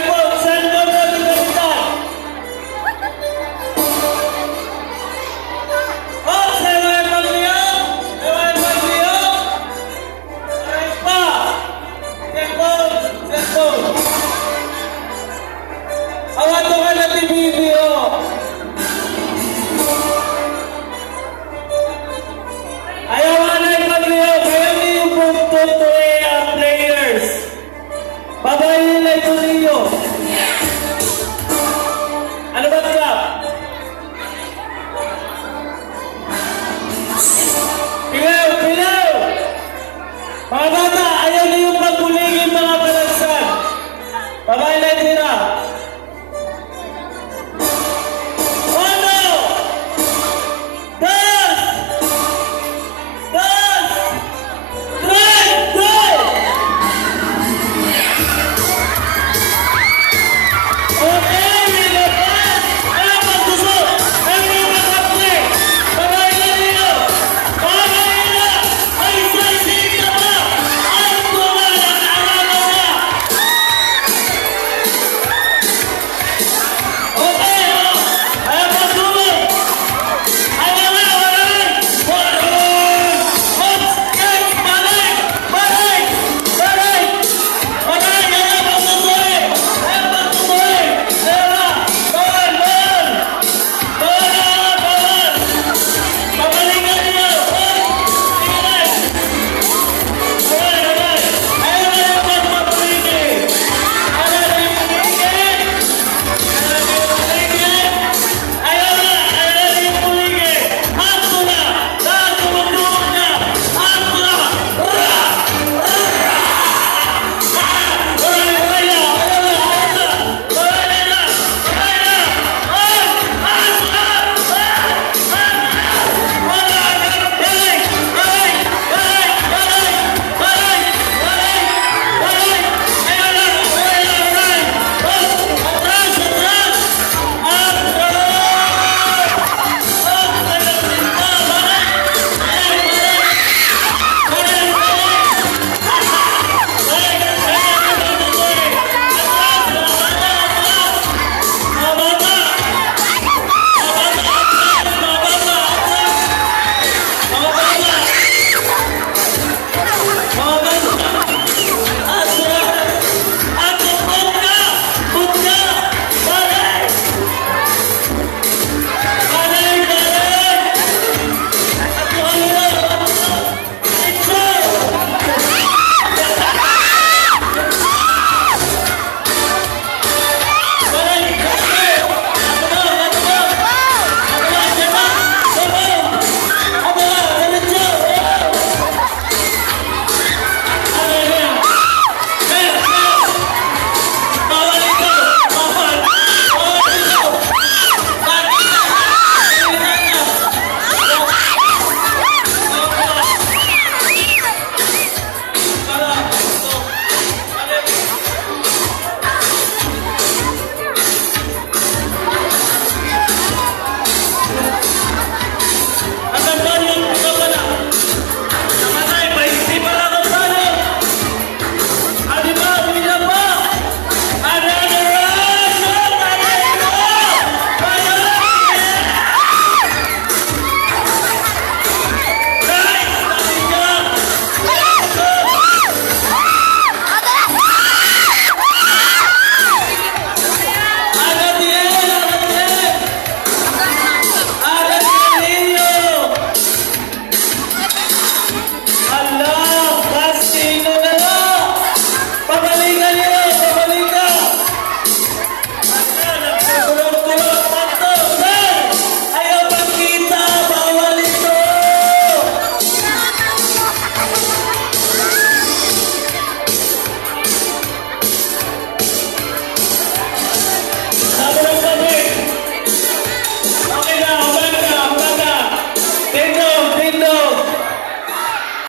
help us. Молодец!